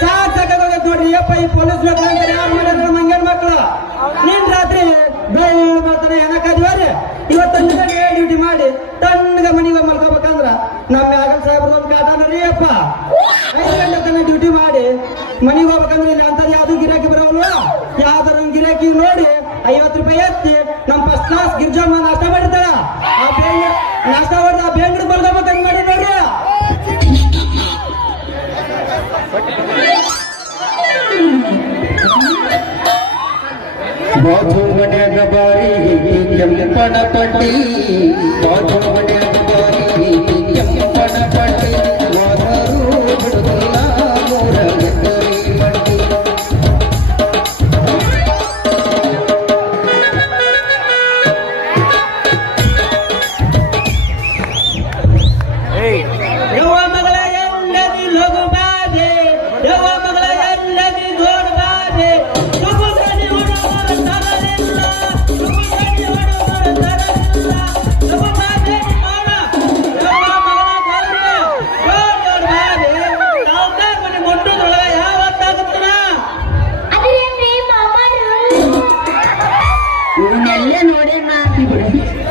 ಸಾಕಾಗೋಗೈತೆ ನೋಡ್ರಿ ಯಪ್ಪ ಈ ಪೊಲೀಸ್ ಬೇಕಾದ್ರೆ ಯಾರು ಮಾಡಿದ್ರೆ ಮಂಗನ್ ಮಕ್ಕಳು ನೀನ್ ರಾತ್ರಿ ಬೆಳ್ಳು ಬರ್ತಾನೆ ಏನಕ್ಕಾದ್ರಿ ಇವತ್ತೊಂದು ಗಂಟೆ ಡ್ಯೂಟಿ ಮಾಡಿ ತಣ್ಣಗ ಮನೆಗೆ ಮಲ್ಕೋಬೇಕಂದ್ರ ನಮ್ಮ ಆಗಲ್ ಸಾಹೇಬ್ರ ಒಂದು ಕಾಟಾನ ರೀ ಅಪ್ಪ 5 ಗಂಟೆ ತನಕ ಡ್ಯೂಟಿ ಮಾಡಿ ಮನೆಗೆ ಹೋಗ್ಬೇಕಂದ್ರೆ ಇಲ್ಲಿ ಅಂತದ್ ಯಾವ್ದು ಗಿರಾಕಿ ಬರೋಲ್ವ ಯಾವ್ದಾರ ಒಂದು ಗಿರಾಕಿ ನೋಡಿ 50 ರೂಪಾಯಿ ಎತ್ತಿ ನಮ್ಮ ಫಸ್ಟ್ ಕ್ಲಾಸ್ ಗಿರ್ಜಮ್ಮ ನಾಷ್ಟ ಮಾಡಿರ್ತಾಳ ಆ ಬೇಂಗ್ ನಾಷ್ಟ ಹೊಡೆದ ಆ ಬೇಂಗ್ರ ಮಲ್ಕೋಬೇಕಂಗ್ ಮಾಡಿ ನೋಡ್ರಿ ಬಾಜು ಮನ್ಯಾಗ ಬಾರಿ ಕೆಂಪನ ಪಟ್ಟಿ ಬಾಜು ಮನ್ಯಾಗ ಬಾರಿ ಕೆಂಪನ ಪಟ್ಟಿ ಮಾಧರು ಬಿಡುದಿಲ್ಲ ಮೂರ ಎತ್ತರಿ ಮಟ್ಟಿ ಯವ್ವ ಮಗಳ ಎಲ್ಲದಿ ಲಘು ಬಾಧೆ ಯವ್ವ ಮಗಳ ಎಲ್ಲದಿ ದೊಡ್ಡ ಬಾಧೆ ಇವನ್ನೆಲ್ಲ ನೋಡಿ ಮಾಡ್ತಿ ಬಿಡು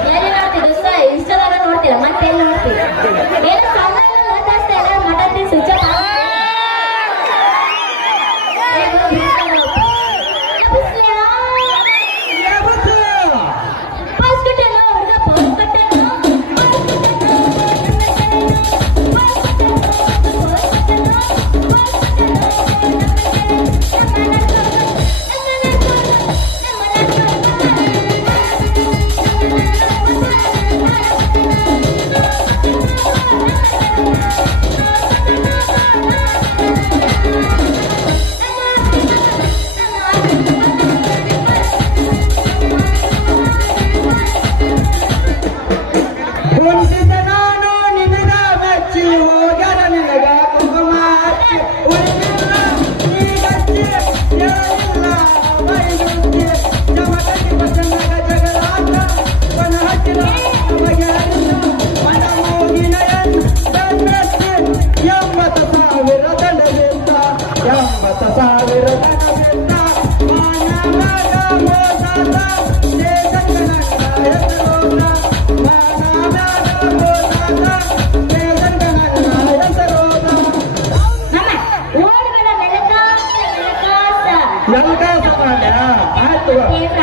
ಎಲ್ಲಿ ನೋಡ್ತೀವಿ ಇನ್ಸ್ಟಾದಾಗ ನೋಡ್ತೀರ ಮತ್ತೆ ಎಲ್ಲಿ ನೋಡ್ತೀವಿ ಏನು ಸೌಂಡ್ ಜಾಸ್ತಿ ಎಲ್ಲ ಮಟನ್ ಸ್ವಿಚ್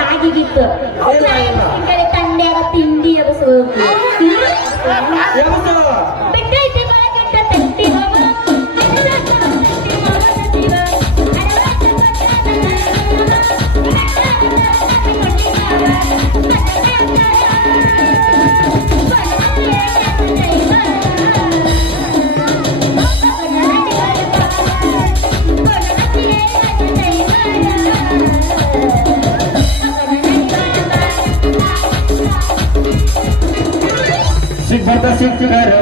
ಆಗಿಗಿತ್ತು ತಂಡ್ಯಾಗ ತಿಂಡಿ ಬಿಟ್ಟೈತಿ ಕೆಟ್ಟ ತಟ್ಟಿ ಸಿದ್ಧತ ಸಿಕ್ಕರು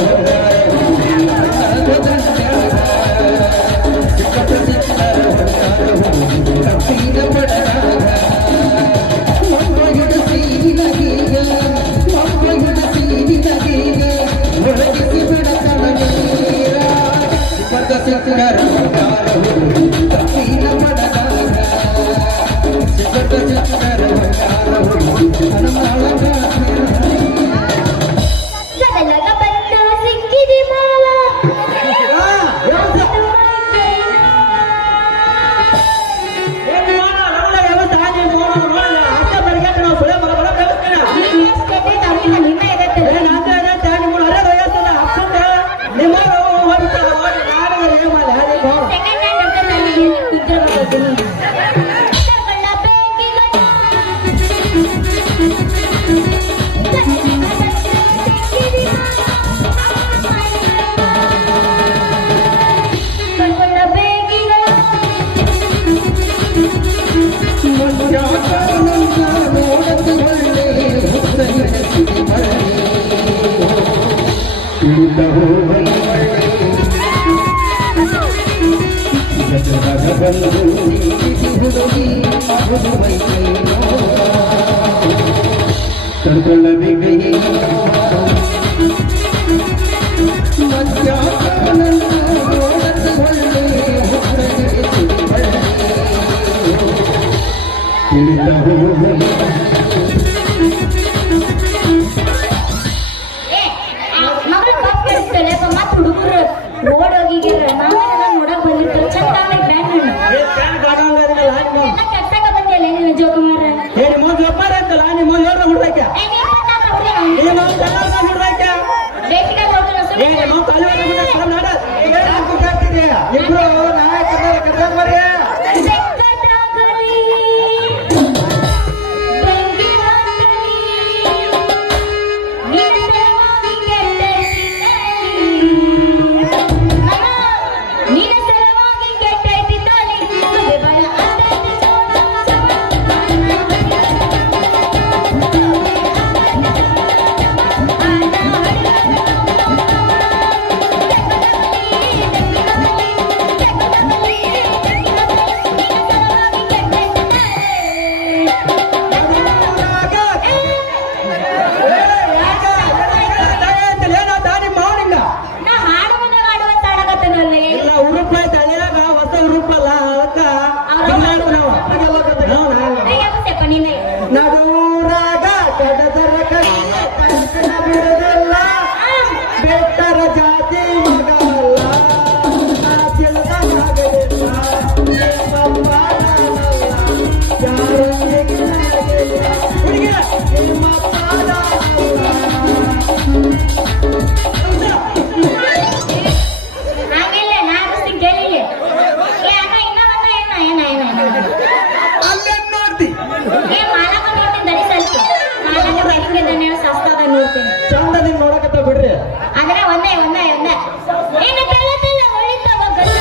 ಕಣ್ಕೊಂಡ ಒಲವಿವೆ ಮಗಳು ಪಾಪ ಕಳಿಸ್ತಾಳೆ ಮತ್ತೆ ಹುಡುಗರು ಓಡೋಗಿಗೆ ನೋಡಕ್ ಬಂದಿರ್ತಾರೆ ಚಂದ ಕಟ್ಸಕ ಬಂದಿಲ್ಲ ನೀನು ಜೋಕುಮಾರ ಹೇಳಿ ಮುಂದೆ ವ್ಯಾಪಾರ ಅಂತಲ್ಲ ನಿಮ್ಮ ಮುಂದೆ ಹುಡ್ರಕ್ಕೆ ಬೇಸಿಗೆ ಇಬ್ರು ನಾಯಕ ನಡೂರಾಗ ಕಡದರ ಕಣ್ಣ ಬಿಡದಲ್ಲ ಬೆಟ್ಟರ ಜಾತಿ ಮಗಲ್ಲ ನಾಚಿಲ್ಲದಾಗಲಿಲ್ಲ ನಿಮ್ಮ ಪಾದನಲ್ಲ ಯಾರೊಂದಿಗಿಲ್ಲ ಹುಡುಗಿಯ ನಿಮ್ಮ ಪಾದನಲ್ಲ ಹಾಗಿಲ್ಲ ನಾನು ಕೇಳಿಲ್ಲ ಏ ಅಣ್ಣ ಇನ್ನ ಬಂದ ಅಲ್ಲೇ ನೋಡ್ತಿ ಏ ಮಾಲಕ ನೋಡ್ತೀನಿ ದರಿ ಸ್ವಲ್ಪ ಮಾಲಕ ಬೆಳಿಗ್ಗೆ ದಣ್ಣ ಸಸ್ತಾದ ನೋಡ್ತೀನಿ ಚಂದ ನಿನ್ ನೋಡಕತ್ತ ಬಿಡ್ರಿ ಆದ್ರೆ ಒಂದೇ ಏನು ತೆಲ್ಲ ತೆಲ್ಲ ಹೊಳಿತ ಹೋಗಲ್ಲ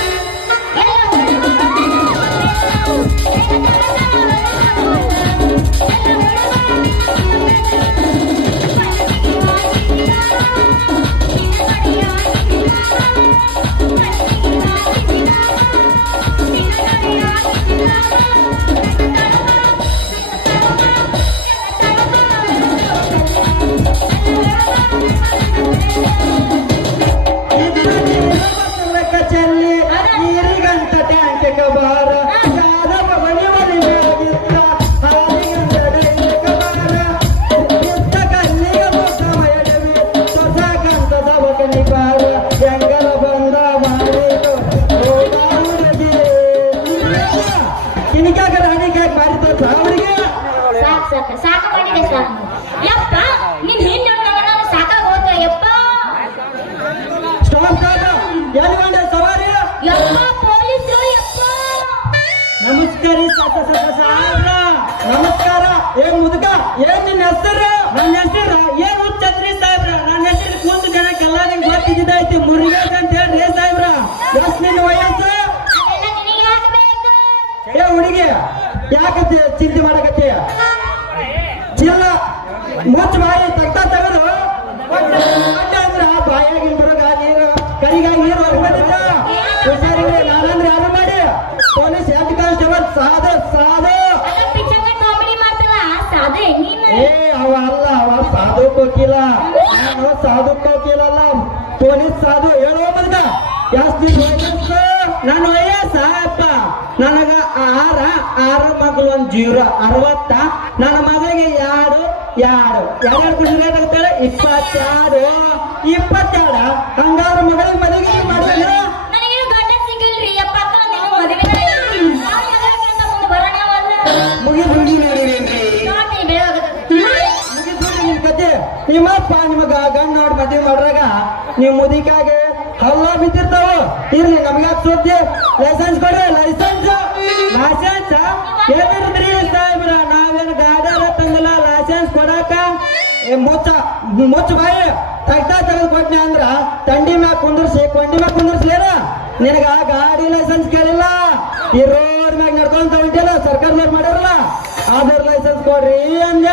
ಚೆಲ್ಲಿ ನೀರಿಗಂತ ಟ್ಯಾಂಕ್ ಬಾರ ಯಾದವ ಬಳಿವಲಿ ಮ್ಯಾಗಿತ್ತ ಹಾಲಿಗಂತ ಡೈಲಿಗ ಬಾರ ಇತ್ತ ಕಲ್ಲಿಗ ಮುಖವ ಎಡವಿ ಸೊಸಕಂತ ದವಕನಿ ಬಾರ ಹೆಂಗರ ಬಂದ ಮಾಡಿತು ಹೋದ ಹುಡುಗಿ ಕಿನಿಕಾಗ ರಾಣಿಗೆ ಮಾಡಿದ ಅವರಿಗೆ ಸಾಕು ಮಾಡಿದೆ ಸಾಕು ಯಪ್ಪ ನಿನ್ ಹಿಂದೆ ನಾನು ಸಾಕಾಗ ಹೋದ ಯಪ್ಪ ಸ್ಟಾಪ್ ಎಲ್ಲಿ ಗಂಡ ಸವಾರಿ ಯಪ್ಪ ಪೊಲೀಸರು ಯಪ್ಪ ನಮಸ್ಕಾರ ಸಾಹೇಬ್ರ ನಮಸ್ಕಾರ ಏನ್ ಮುದುಕ ಏನ್ ನಿನ್ನ ಹೆಸರು ನನ್ನ ಹೆಸರು ಏನ್ ಹುಚ್ಚತ್ರಿ ಸಾಹೇಬ್ರ ನನ್ನ ಹೆಸರು ಕೂತು ಜನಕ್ಕೆಲ್ಲ ನಿಮ್ಗೆ ಗೊತ್ತಿದ್ದೈತಿ ಮುರಿಬೇಕು ಅಂತ ಹೇಳ್ರಿ ಸಾಹೇಬ್ರ ಎಷ್ಟ್ ನಿನ್ನ ವಯಸ್ಸು ಅದೆಲ್ಲ ನಿನಗೆ ಹಾಕ್ಬೇಕು ಏ ಹುಡುಗಿ ಯಾಕತ್ತೆ ಚಿಂತೆ ಮಾಡಕತ್ತೀಯ ಚಿಲ್ಲ ಮುಚ್ಚ ಬಾಯಿ ತಗ್ತಾ ತೆಗೆದು ಅಂದ್ರ ಬಾಯಾಗಿನ ಬರೋಗ ನೀರು ಕರಿಗಾಗಿ ನೀರು ಹೊರಬಂದಿದ್ದ ಹುಷಾರಿಲ್ಲ ನಾನಂದ್ರೆ ಯಾರು ಮಾಡಿ ಪೊಲೀಸ್ ಹೆಡ್ ಕಾನ್ಸ್ಟೇಬಲ್ ಸಾಧು ಅಲ್ಲ ಪಿಕ್ಚರ್ ಕಾಮಿಡಿ ಮಾಡ್ತಾರ ಸಾಧು ಹೆಂಗಿನ ಏ ಅವ ಸಾಧು ಕೋಕಿಲ ನಾನು ಸಾಧು ಕೋಕಿಲ ಅಲ್ಲ ಪೊಲೀಸ್ ಸಾಧು ಹೇಳೋ ಬದ್ಕ ಜಾಸ್ತಿ ವಯಸ್ಸು ನನ್ನ ವಯಸ್ಸಪ್ಪ ನನಗ ಆರು ಮಗಳು 0 60 ನನ್ನ ಮಗಳಿಗೆ ಎರಡು ಖುಷಿ ಬೇಕಾಗ್ತಾಳೆ 22 ಹಂಗಾದ್ರೆ ಮಗಳಿಗೆ ಮದುವೆ ಮಾಡ್ತಾನೆ ನನಗೇನು ಗಂಡ ಸಿಗಲ್ರಿ ಯಪ್ಪ ನೀವು ಮದುವೆ ಮುಂದೆ ಬರೋಣ ಮುಗಿದು ನೋಡ್ತೀನಿ ಬೆಳಗ್ಗೆ ನಿಮ್ ಕತೆ ನಿಮ್ಮಪ್ಪ ನಿಮಗ ಗಂಡ ನೋಡಿ ಮದುವೆ ಮಾಡ್ರಾಗ ನಿಮ್ ಮುದಿಕಾಗೆ ಹಲ್ಲ ಬಿದ್ದಿರ್ತಾವ ಇರ್ಲಿ ನಮ್ಗೆ ಸುದ್ದಿ ಲೈಸೆನ್ಸ್ ಕೊಡ್ರಿ ಲೈಸೆನ್ಸ್ ಏನಿರ್ದ್ರಿ ಸಾಹೇಬ್ರ ನಾವೇನು ಗಾಡಿಯಾರ ತಂದಿಲ್ಲ ಲೈಸೆನ್ಸ್ ಕೊಡಾಕ ಮುಚ್ಚ ಬಾಯಿ ತಗ್ತಾ ತೆಗೆದು ಕೊಟ್ನಿ ಅಂದ್ರ ತಂಡಿ ಮ್ಯಾಗ ಕುಂದರ್ಸ್ಲೇನ ನಿನಗ ಗಾಡಿ ಲೈಸೆನ್ಸ್ ಕೇಳಿಲ್ಲ ಈ ರೋಡ್ ಮ್ಯಾಗ ನಡ್ಕೊಂತ ಹೊಂಟಿಲ್ಲ ಸರ್ಕಾರದವ್ರು ಮಾಡಿರಲ್ಲ ಆದ್ರ ಲೈಸೆನ್ಸ್ ಕೊಡ್ರಿ ಅಂದ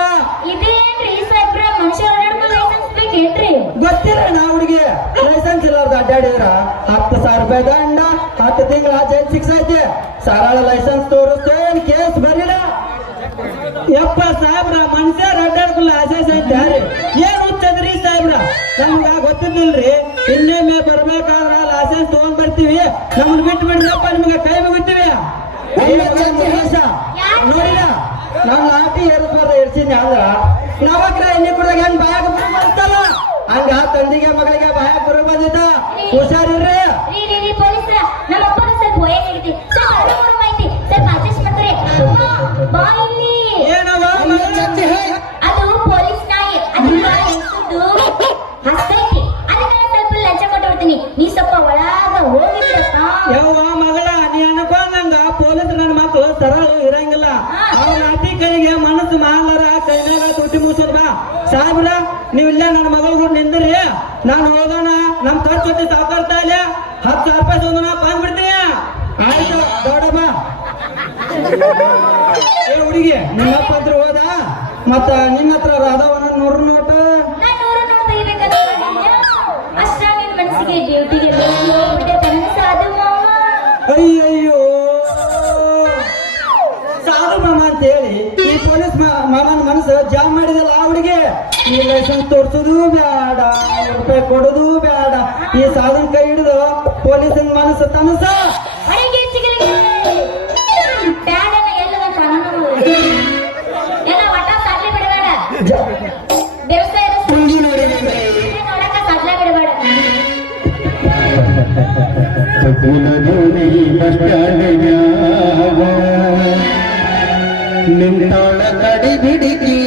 ಇದೇನ್ರಿ ಸಾಹೇಬ್ರ ಮನುಷ್ಯ ಓಡಾಡ್ಕೊಂಡು ಲೈಸೆನ್ಸ್ ಬೇಕೇನ್ರಿ ಗೊತ್ತಿಲ್ಲ ನಾ ಹುಡುಗಿ ಲೈಸೆನ್ಸ್ ಇಲ್ಲಾರ್ದ ಅಡ್ಡಾಡಿದ್ರ 10,000 ರೂಪಾಯಿ ದಂಡ 10 ತಿಂಗಳ ಜೈಲ್ ಶಿಕ್ಷೆ ಐತಿ ಸರಳ ಲೈಸೆನ್ಸ್ ತೋರಿಸ್ತೇನ್ ಕೇಸ್ ಬರಿಲ್ಲ ಯಪ್ಪ ಸಾಹೇಬ್ರ ಮನುಷ್ಯರ ಅಡ್ಡಾಡ್ಕೊಳ್ಳ ಆಸೆ ಐತೆ ಯಾರು ಏನ್ ಹುಚ್ಚದ್ರಿ ಸಾಹೇಬ್ರ ನಮ್ಗ ಗೊತ್ತಿದ್ದಿಲ್ರಿ ಇನ್ನೊಮ್ಮೆ ಬರ್ಬೇಕಾದ್ರ ಲೈಸೆನ್ಸ್ ತಗೊಂಡ್ ಬರ್ತೀವಿ ನಮ್ಮನ್ ಬಿಟ್ಟು ಬಿಡ್ರಪ್ಪ ನಿಮ್ಗೆ ಕೈ ಮುಗಿತೀವಿ ನೋಡಿಲ್ಲ ನಾನ್ ಲಾಟಿ ಏರ್ಸ್ಬಾರ್ದ ಇರ್ಸಿನಿ ಆದ್ರ ನವಕ್ರ ಎಣ್ಣೆ ಕುಡ್ದಾಗ ಹೆಂಗ್ ಬಾಯಾಗ ಬರ್ತಲ್ಲ ಹಂಗ ತಂದಿಗೆ ಮಗಳಿಗೆ ಬಾಯಾಗ ಬರೋ ಬಂದಿದ್ದ ಹುಷಾರಿರ್ರಿ ರೀ ಪೊಲೀಸ್ರ ನಮ್ಮ ಅಪ್ಪನ ಸ್ವಲ್ಪ ವಯಸ್ಸಾಗೈತಿ ಸ್ವಲ್ಪ ಅನುಭವ ಮಾಹಿತಿ ಸ್ವಲ್ಪ ಅಡ್ಜಸ್ಟ್ ಮಾಡ್ತಾರೆ ಬಾ ಇಲ್ಲಿ ಏನವ ಅದು ಪೊಲೀಸ್ ನಾಯಿ ಅದನ್ನ ಹೆಸರು ಹಸ್ತೈತಿ ಅದನ್ನ ಸ್ವಲ್ಪ ಲಂಚ ಕೊಟ್ಟು ನೀ ಸ್ವಲ್ಪ ಒಳಗ ಹೋಗಿದ್ರಪ್ಪ ಯವ್ವ ಮಗಳ ನೀ ಅನ್ಕೊಂಡಂಗ ಪೊಲೀಸ್ ನನ್ನ ಮಕ್ಕಳು ಸರಳ ಇರಂಗಿಲ್ಲ ಅವ್ರ ನಾಟಿ ಕೈಗೆ ಮನಸ್ಸು ಮಾಡಲಾರ ಕೈ ಮ್ಯಾಗ ತುಟಿ ಮುಗಿಸೋದ್ ಬಾ ಸಾಹೇಬ್ರ ನೀವಿಲ್ಲ ನನ್ನ ಮಗಳು ನಿಂದ್ರಿ ನಾನು ಹೋಗೋಣ ನಮ್ ಖರ್ಚು ಹೊಟ್ಟೆ ಸಾಕಾಗ್ತಾ ಇಲ್ಲ 10,000 ರೂಪಾಯಿ ಹೋಗೋಣ ಬಂದ್ಬಿಡ್ತೀನಿ ಆಯ್ತು ದೊಡ್ಡಪ್ಪ ಏ ಹುಡುಗಿ ನಿನ್ನಪ್ಪ ಹತ್ರ ಹೋದ ಮತ್ತ ನಿನ್ನ ಹತ್ರ ಅದಾವ 100 ನೋಟ್ ನಾನು 100 ನೋಟ್ ತೆಗಿಬೇಕಂತ ಅಷ್ಟಾಗ ನಿನ್ ಮನಸ್ಸಿಗೆ ಡ್ಯೂಟಿಗೆ ಹೋಗ್ಬಿಟ್ಟೆ ತನಕ ಸಾಧು ಮಾವ ಅಯ್ಯಯ್ಯೋ ಸಾಧು ಮಾಮ ಅಂತ ಹೇಳಿ ಈ ಪೊಲೀಸ್ ಮಾಮನ ಮನಸ್ಸು ಜಾಮ್ ಮಾಡಿದಲ್ಲ ಆ ಹುಡುಗಿ ಈ ಲೈಸೆನ್ಸ್ ತೋರ್ಸೋದು ಬೇಡ 100 ರೂಪಾಯಿ ಕೊಡೋದು ಬೇಡ ಈ ಸಾಧುನ ಕೈ ಹಿಡಿದು ಪೊಲೀಸನ ಮನಸ್ಸು ತನಸ ಅಡಿಗೆ ಸಿಗಲಿಕ್ಕೆ ಬ್ಯಾಡನ ಎಲ್ಲದ ಕಾನೂನು ಎಲ್ಲ ಒಟ್ಟ ಸಾಧ್ಯ ಬಿಡಬೇಡ ವ್ಯವಸಾಯದ ನೋಡಕ ಸಾಧ್ಯ ಬಿಡಬೇಡ ನಿಂತಾಳ ಕಡಿ ಬಿಡಿಕಿ